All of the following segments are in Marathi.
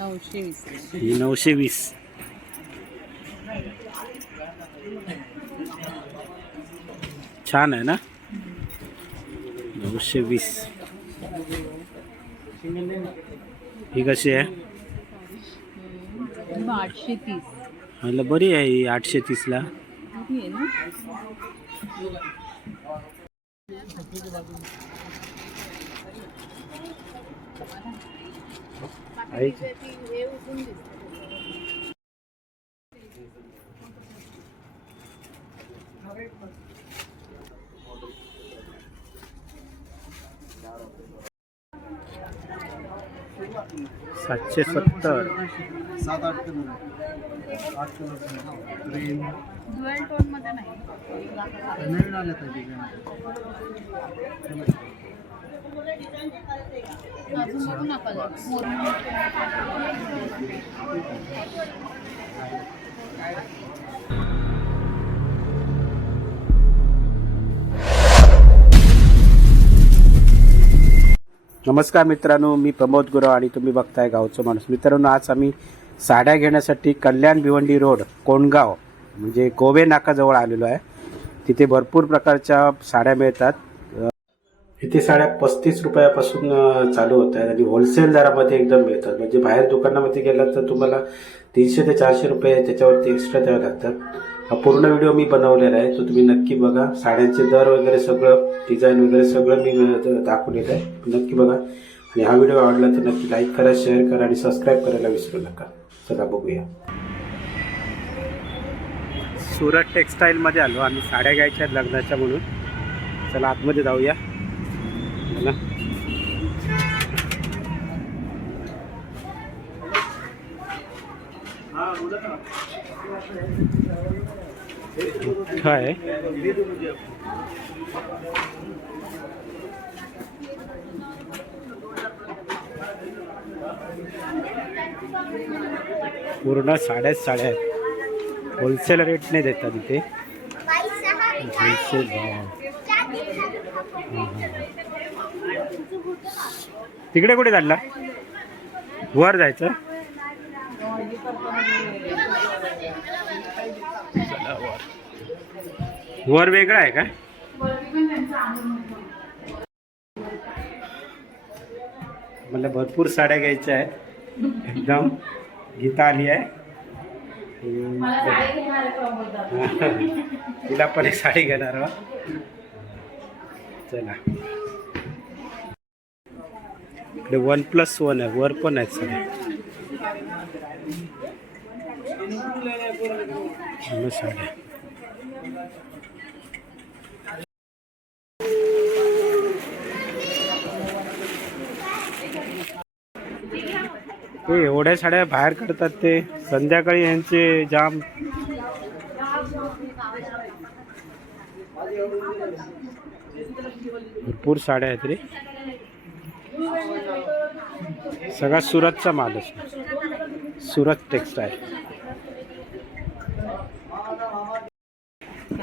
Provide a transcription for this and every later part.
नऊशे वीस ही नऊशे वीस छान आहे ना नऊशे वीस ही कशी मग आठशे तीस बरी आहे ही आठशे ना आहे सातशे सत्तर. सात आठ किलो आठ किलो ग्रीन. टोनमध्ये नाही. नवीन आले पाहिजे अजून बघू नका नमस्कार मित्रांनो मी प्रमोद गुरव आणि तुम्ही बघताय गावचं माणूस. मित्रांनो आज आम्ही साड्या घेण्यासाठी कल्याण भिवंडी रोड कोंडगाव म्हणजे गोवे नाकाजवळ आलेलो आहे. तिथे भरपूर प्रकारच्या साड्या मिळतात. इथे साड्या पस्तीस रुपयापासून चालू होत आहेत आणि होलसेल दरामध्ये एकदम मिळतात. म्हणजे बाहेर दुकानामध्ये गेलात तर तुम्हाला तीनशे ते चारशे रुपये त्याच्यावरती एक्स्ट्रा द्यावे लागतात. हा पूर्ण व्हिडिओ मी बनवलेला आहे तो तुम्ही नक्की बघा. साड्यांचे दर वगैरे सगळं डिझाईन वगैरे सगळं मी दाखवलेलं आहे. नक्की बघा. आणि हा व्हिडिओ आवडला तर नक्की लाईक करा शेअर करा आणि सबस्क्राईब करायला विसरू नका. चला बघूया. सुरत टेक्सटाईलमध्ये आलो. आम्ही साड्या घ्यायच्या आहेत लग्नाच्या म्हणून. चला आतमध्ये जाऊया. मोठं आहे पूर्ण साड्याच साड्या आहेत होलसेल रेटने देतात इथे. होलसेल भाव हा, हा. तिकडे कुठे चालला? वर जायचं? चला वर. वेगळं आहे का? मला भरपूर साड्या घ्यायच्या आहेत. एकदम गीता आली आहे. तिला पण एक साडी घेणार चला. इकडे वन प्लस वन आहे वर पण आहेत सर साड्या ते एवढ्या साड्या बाहेर काढतात ते. संध्याकाळी यांचे जाम. भरपूर साड्या आहेत रे. सगळा सुरतचा माल असतो सुरत टेक्सटाईल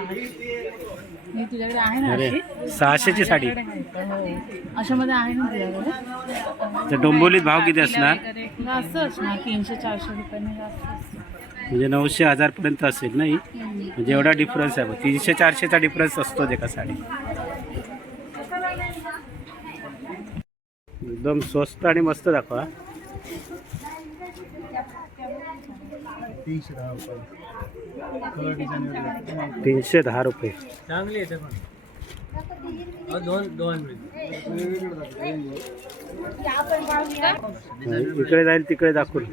मी तुझ्याकडे आहे ना अरे सहाशेची साडी. हो. अशामध्ये आहे ना तुझ्याकडे? तर डोंबोलीत भाव किती असणार? जास्त असणार तीनशे चारशे रुपयांनी जास्त असणार. म्हणजे नऊशे हजार पर्यंत असेल नाही. म्हणजे एवढा डिफरन्स आहे. तीनशे चारशेचा डिफरन्स असतो एका साडी एकदम स्वस्त आणि मस्त दाखवा. तीनशे दहा रुपये. चांगली आहे इकडे जाईल तिकडे दाखवून.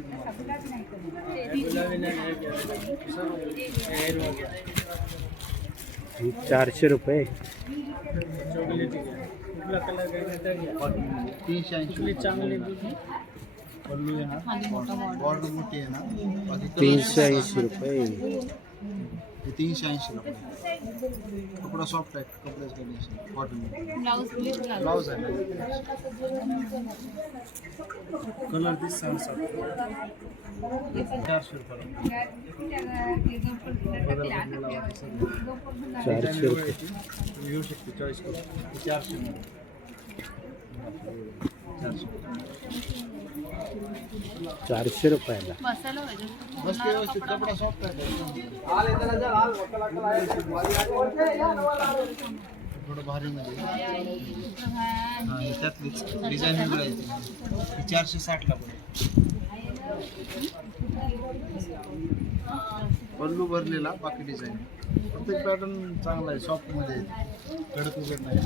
चारशे रुपये. तीनशे ऐंशी चांगली पल्लू आहे ना. बॉर्डर मोठी आहे ना. तीनशे ऐंशी रुपये. हे तीनशे ऐंशी रुपये. कपडा सॉफ्ट आहे कपड्याच कंडिशन कॉटन ब्लाऊज आहे. कलर दिस सेवन चारशे रुपये. चारशे रुपये. येऊ शकते चॉईस करू हे चारशे चारशे चारशे रुपयाला थोडं भारी मध्ये. त्यातलीच डिझाईन वेगळं चारशे साठला पडेल पल्लू भरलेला बाकी डिझाईन प्रत्येक पॅटर्न चांगला आहे सॉफ्टमध्ये. आहे. कडक वगैरे नाही.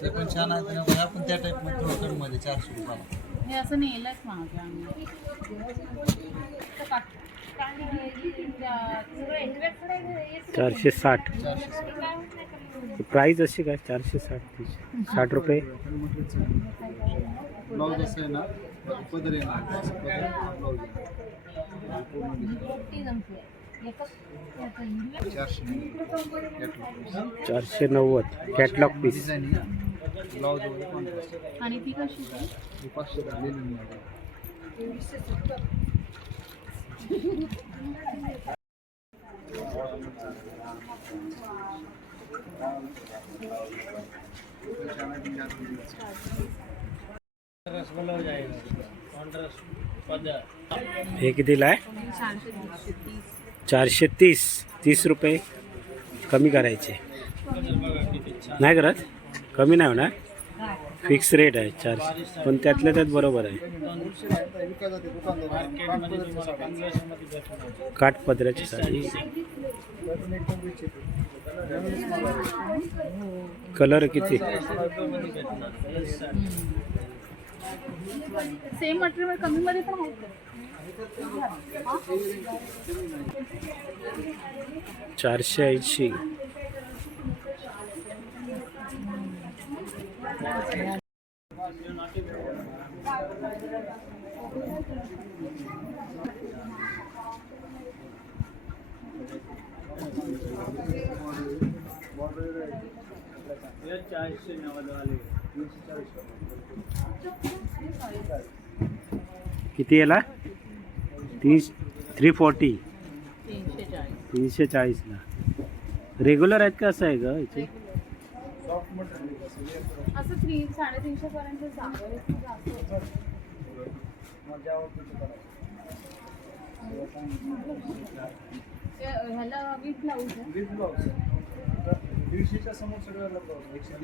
ते पण छान आहे. पण आपण त्या टाईपमध्ये थोडं कमी मध्ये चारशे रुपयाला. हे असं नेलंच आम्ही. चारशे साठ. चारशे प्राईस अशी काय? चारशे साठ तीस साठ रुपये? ब्लाऊज असं आहे ना पदर येणार असं पदर ब्लाऊज चारशे कॅटलॉग चारशे नव्वद. कॅटलॉग पीस आणि ती कशी? हे पाचशे हे कितीला आहे? चारशे तीस तीस रुपये कमी करायचे. नाही करत? कमी नाही होणार? फिक्स रेट आहे चारशे. पण त्यातल्या त्यात बरोबर आहे. विका काठपदराची साडी. कलर किती? सेम मटेरियल कमी मध्ये पण आहेत का? चारशे ऐंशी किती याला तीस थ्री फोर्टी तीनशे चाळीस तीनशे चाळीसला. रेग्युलर आहेत का असं आहे का आहे. दीडशेच्या समोर एकशे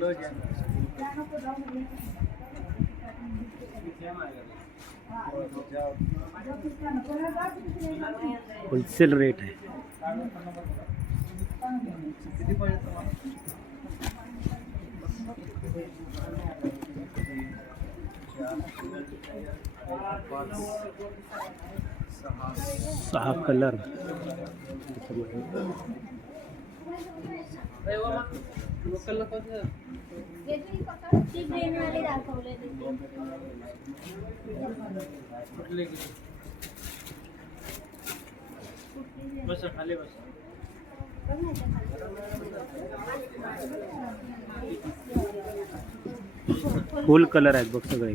होलसेल रेट आहे. सहा कलर तुम्हाला सहा कलर फुल कलर आहेत बघ सगळे.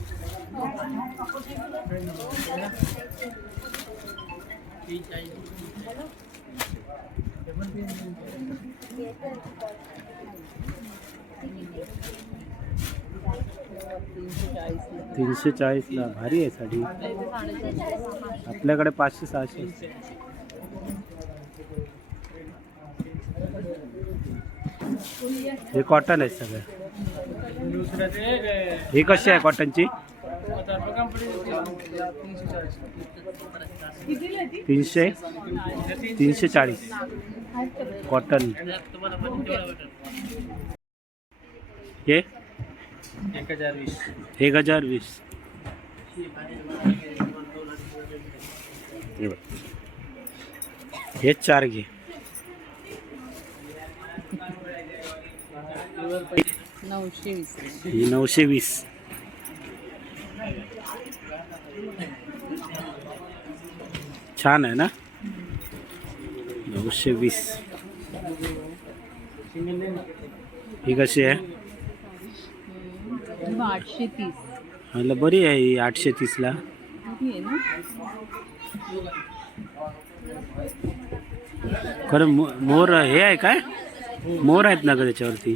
तीनशे चाळीसला भारी आहे साडी. आपल्याकडे पाचशे सहाशे. हे कॉटन आहे सगळं. ही कितीला आहे ती तीनशे तीनशे चाळीस कॉटन हे एक हज़ार वीस एक हज़ार वीस हे चार घे नऊशे वीस. नऊशे वीस. छान आहे ना? नऊशे वीस. ही कशी आहे? आठशे तीस. मला बरी आहे ही आठशे तीसला खरं मो- मोर हे आहे काय? मोर आहेत ना ग त्याच्यावरती?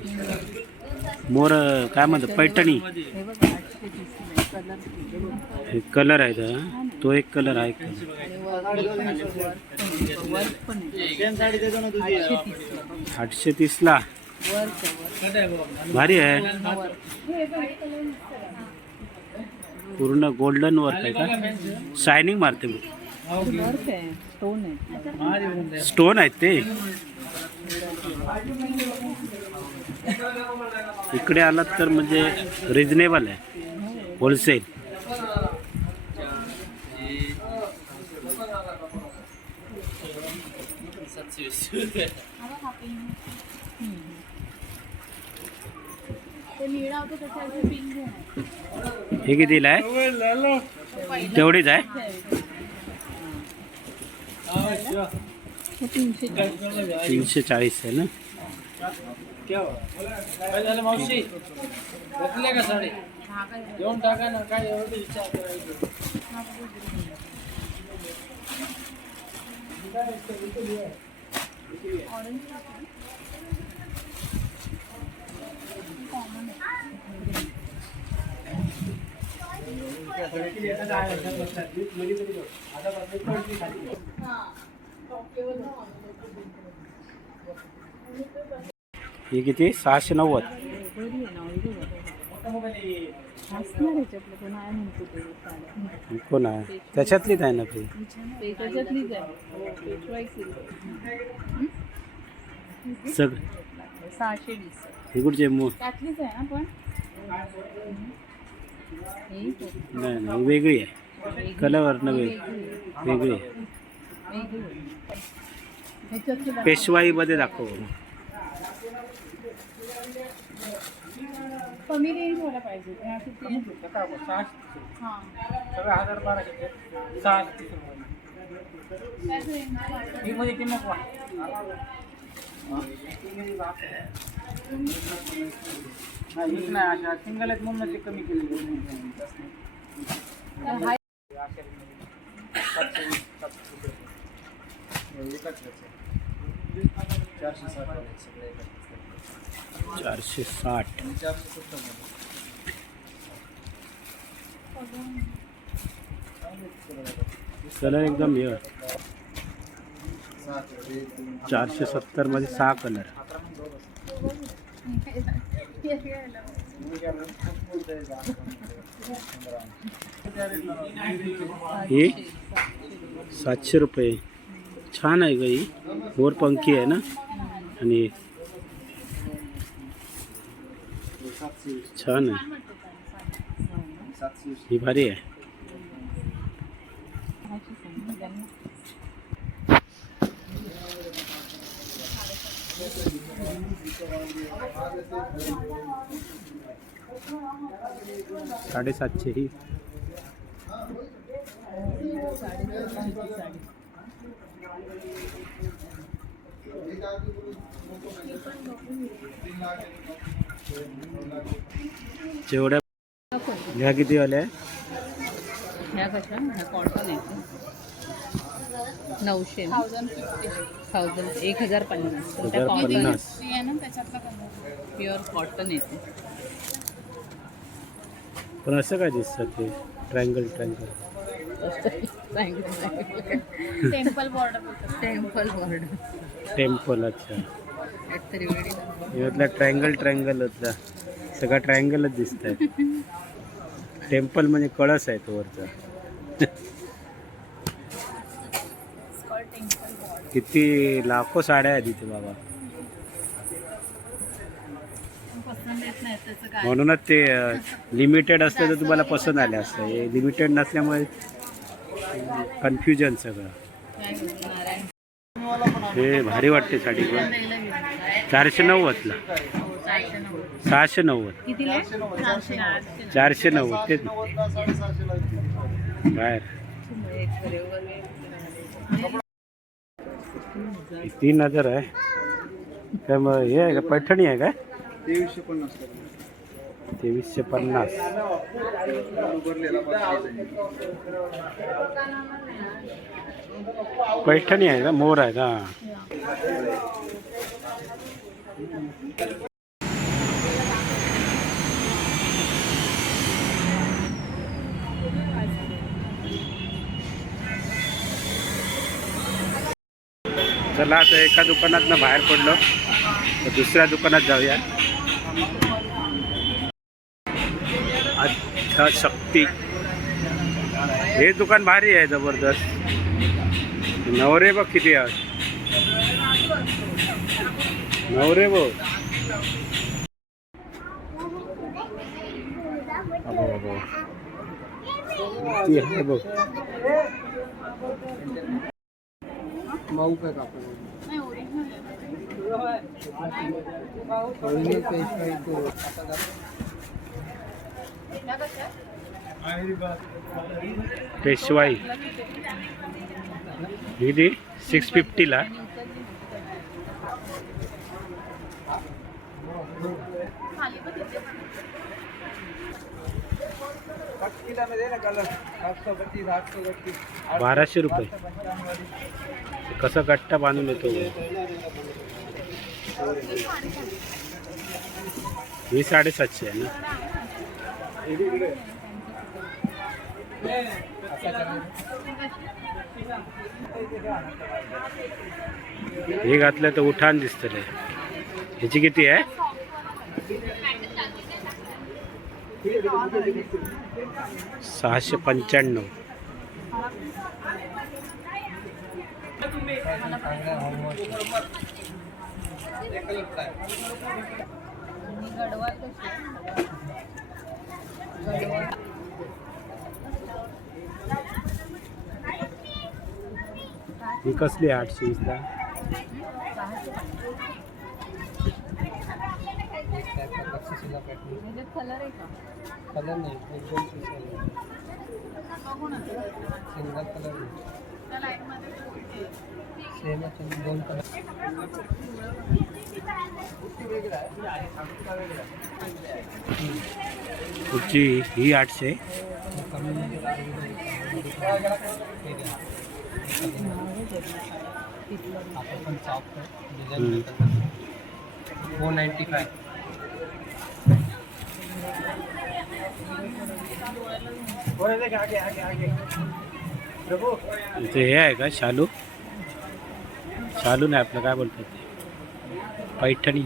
मोर काय म्हणतात पैठणी. हे कलर आहे का तो एक कलर आहे. का आठशे तीसला. भारी आहे. पूर्ण गोल्डन वर्क आहे का? शायनिंग मारते मी. स्टोन आहेत ते. इकडे आलात तर म्हणजे रिजनेबल आहे. होलसेल. हे कितीला आहे? तेवढीच आहे? तीनशे चाळीस. तीनशे चाळीस आहे ना? मावशी का साडी? घेऊन टाका ना काय एवढं विचार करायचं. हे किती? सहाशे नव्वद. बरी आहे ना एवढी असणार ह्याच्यातलं पण आहे म्हणतो ते साड्या. कोण आहे? त्याच्यातलीच आहे ना ती? ते त्याच्यातलीच आहे. पेशवाई सिल्क सग सहाशे वीस. हे कुठचे मो त्यातलीच आहे ना पण? ही तो. नाही नाही वेगळी आहे. कलर नव्हे. वेगळी. आहे. वेगळी. आहे. ह्याच्यातली दाखव. पेशवाईमध्ये दाखव. कमी रेंज वाला पाहिजे? हाँ सगळं हज़ार बाराशे सहा त्याच range ला पाहिजे. ही मध्ये किंमत वा नाही हीच नाही अशा सिंगल आहेत म्हणून ते कमी केली. तर हाय चारशे साठ सगळे चारशे साठ। कलर एकदम हे चारशे सत्तर मध्ये सहा कलर हे सातशे रुपये। छान आहे ग ही. मोरपंखी आहे ना? आणि छान आहे ही। भारी आहे साडेसातशे ही। जेवढ्या ह्या किती वाल्या? आहे ह्या कशा? ह्या कॉटन आहे. नऊशे. थाउजंड एक हजार पन्नास. कॉटन पन्नास. प्युअर कॉटन येते पण असं काय दिसतं ते? Triangle triangle temple border temple border temple अच्छा. तरी वेळी यातला ट्रायंगल ट्रायंगलच सगळा ट्रँगलच दिसत आहे टेम्पल म्हणजे कळस आहे तो वरचा. किती लाखो साड्या आहेत इथे बाबा. म्हणूनच ते लिमिटेड असतं तर तुम्हाला पसंत आले असतं. हे लिमिटेड नसल्यामुळे कन्फ्युजन सगळं. हे भारी वाटते साडी पण. चारशे नव्वदला. सहाशे नव्वद. चारशे नव्वद. विकते. बाहेर. हे तीन हजार आहे. काय मग हे आहे का? पैठणी आहे काय तेवीसशे पन्नास. तेवीसशे पन्नास. पैठणी आहे का? मोर आहे का? चला आता एका दुकानातनं बाहेर पडलो. तर दुसऱ्या दुकानात जाऊया. अच्छा शक्ती हे दुकान भारी आहे जबरदस्त. नवरे बघ किती आहेत. नवरे बघ. किती आहे बघ. काय पेशवाई. तो किती सिक्स फिफ्टीला मध्ये ना कलर आठशे बत्तीस आठशे बत्तीस बाराशे रुपये. कसं गट्टा बांधून येतो ही साडेसातशे आहे ना? हे घातलं तर उठान दिसतंय. ह्याची किती आहे? सहाशे पंच्याण्णव. ही कसली आठशे वीसला? कलर आहे का? कलर नाही एकदम सिंगल कलर सेमच दोन कलर. पुढची ही आठशे आपण सॉफ्ट हम्म. Four ninety five. इथे हे आहे का शालू? शालू नाही आपलं काय बोलतात ते? पैठणी.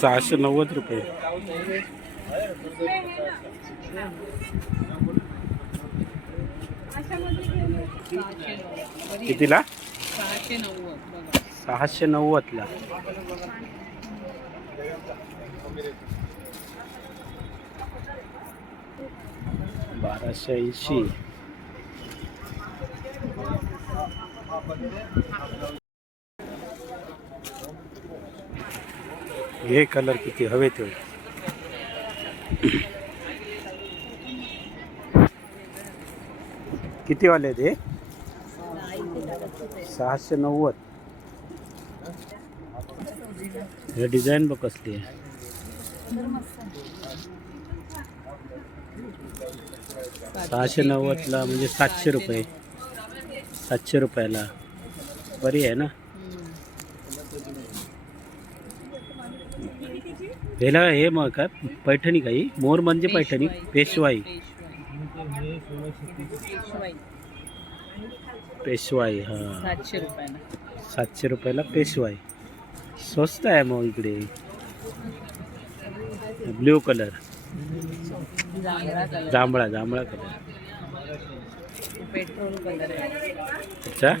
सहाशे नव्वद रुपये. कितीला? सहाशे नव्वद नव्वदला. बाराशे ऐंशी. हे कलर किती हवे ते किती वाले ते सहाशे नव्वद. हे डिझाईन बघ कसली आहे. सहाशे नव्वदला म्हणजे सातशे रुपये. सातशे रुपयाला. बरी आहे ना? ह्याला हे मग काय पैठणी काही मोर म्हणजे पैठणी पेशवाई. पेशवाई. शिवाई पेशवाई हा. सातशे रुपयाला. सातशे रुपयाला पेशवाई. स्वस्त आहे मग इकडे. ब्ल्यू कलर जांभळा कलर. जांभळा जांभळा कलर. पेट्रोल कलर आहे. अच्छा?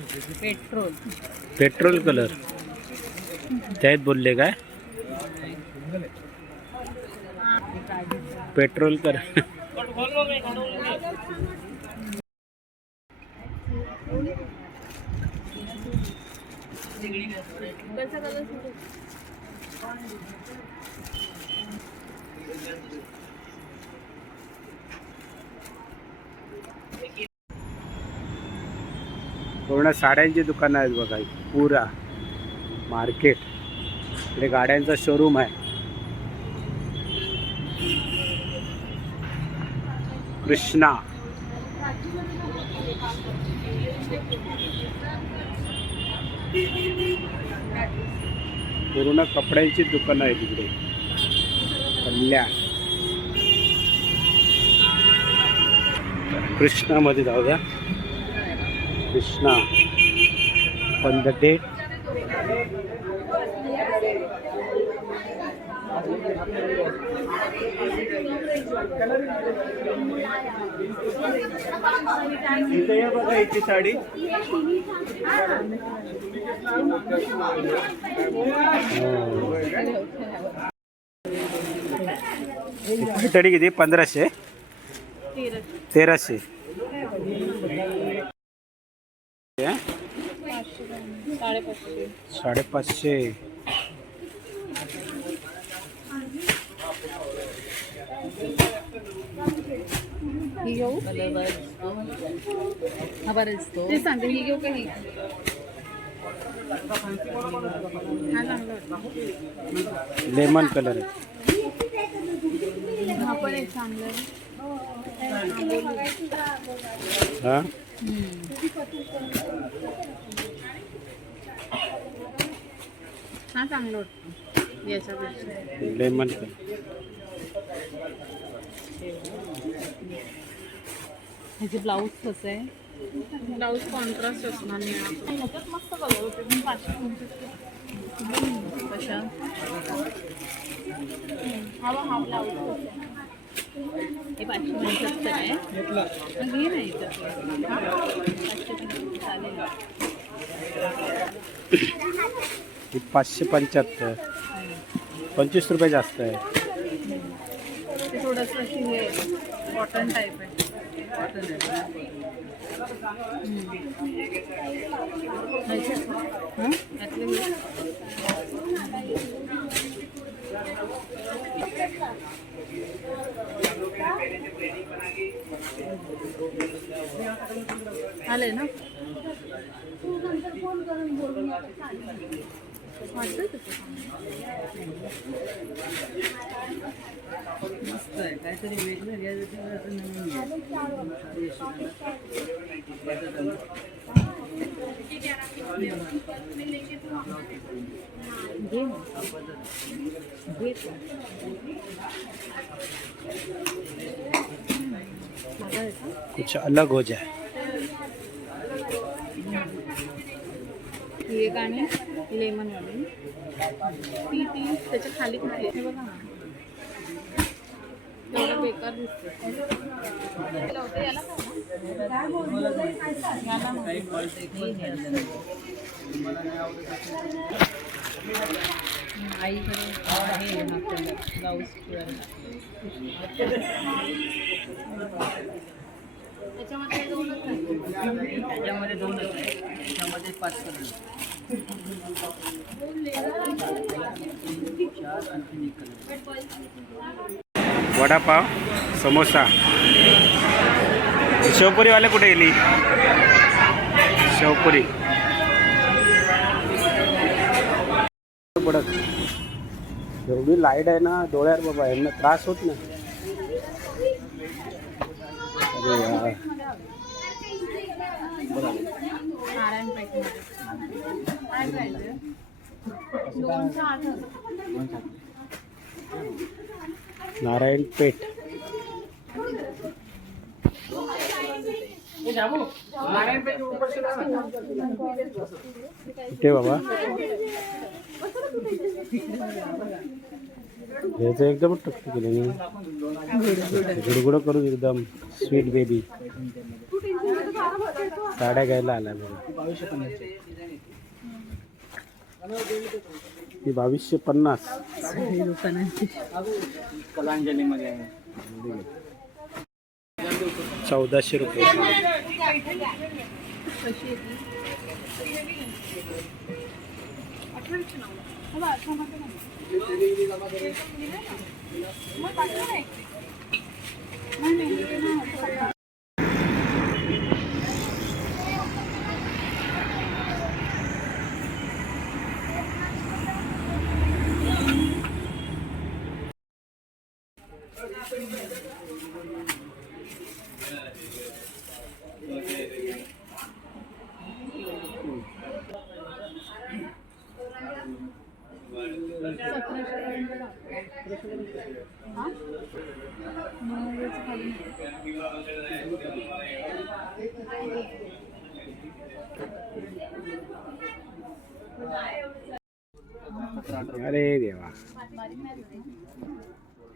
पेट्रोल. Petrol colour. त्यात बोलले काय? पेट्रोल कलर पूर्ण साड्यांची दुकानं आहेत बघा पुरा मार्केट. इकडे गाड्यांचा शोरूम आहे. कृष्णा. पूर्ण कपड्यांची दुकानं आहेत तिकडे कल्याण. कृष्णामध्ये जाऊया कृष्णा. पण द डेट इथे या बघा इथे साडी. तरी किती? पंधराशे? तेराशे. साडेपाचशे. ही घेऊ? हा बरेच तो ते सांगते. ही घेऊ का ही हा चांगला लेमन कलर आहे हा पण एक चांगला आहे. हा? हा चांगला वाटतो. याच्यापेक्षा. लेमन कलर ह्याचे ब्लाऊज कसं आहे? ब्लाऊज कॉन्ट्रास्ट असणार नाही. ह्याच्यात मस्त कलर होते पण पाचशे पंचवीस कशा? हा बघ, हा ब्लाऊज हे पाचशे पंच्याहत्तर आहे. मग घे नाही. हा? पाचशे चालेल. पाचशे पंच्याहत्तर. पंचवीस रुपये जास्त आहे. अशी हे कॉटन टाईप आहे. कॉटन आहे? आले ना? मस्त आहे काहीतरी वेगळं घ्यायचं मग. घे तू. कुछ अलग हो जाए ही एक आणि लेमन वाली ती ती त्याच्याखाली कुठली आहे? हे बघा ना. एवढं बेकार दिसते. याला आईकडे आहे ब्लाऊज त्याच्यामध्ये दोनच त्याच्यामध्ये दोनच त्याच्यामध्ये पाच कलर वडापाव समोसा. शेवपुरीवाले कुठे गेली? शेवपुरी. पडत एवढी लाइट आहे ना डोळ्यावर बाबा यांना त्रास होत नाही. नारायण पेठ कुठे बाबा ह्याचं एकदम टक्क केलं मी गुडगुड करून एकदम स्वीट बेबी साड्या घ्यायला आल्या बघा ती बावीसशे पन्नास. कलांजलीमध्ये चौदाशे रुपये. कशी मग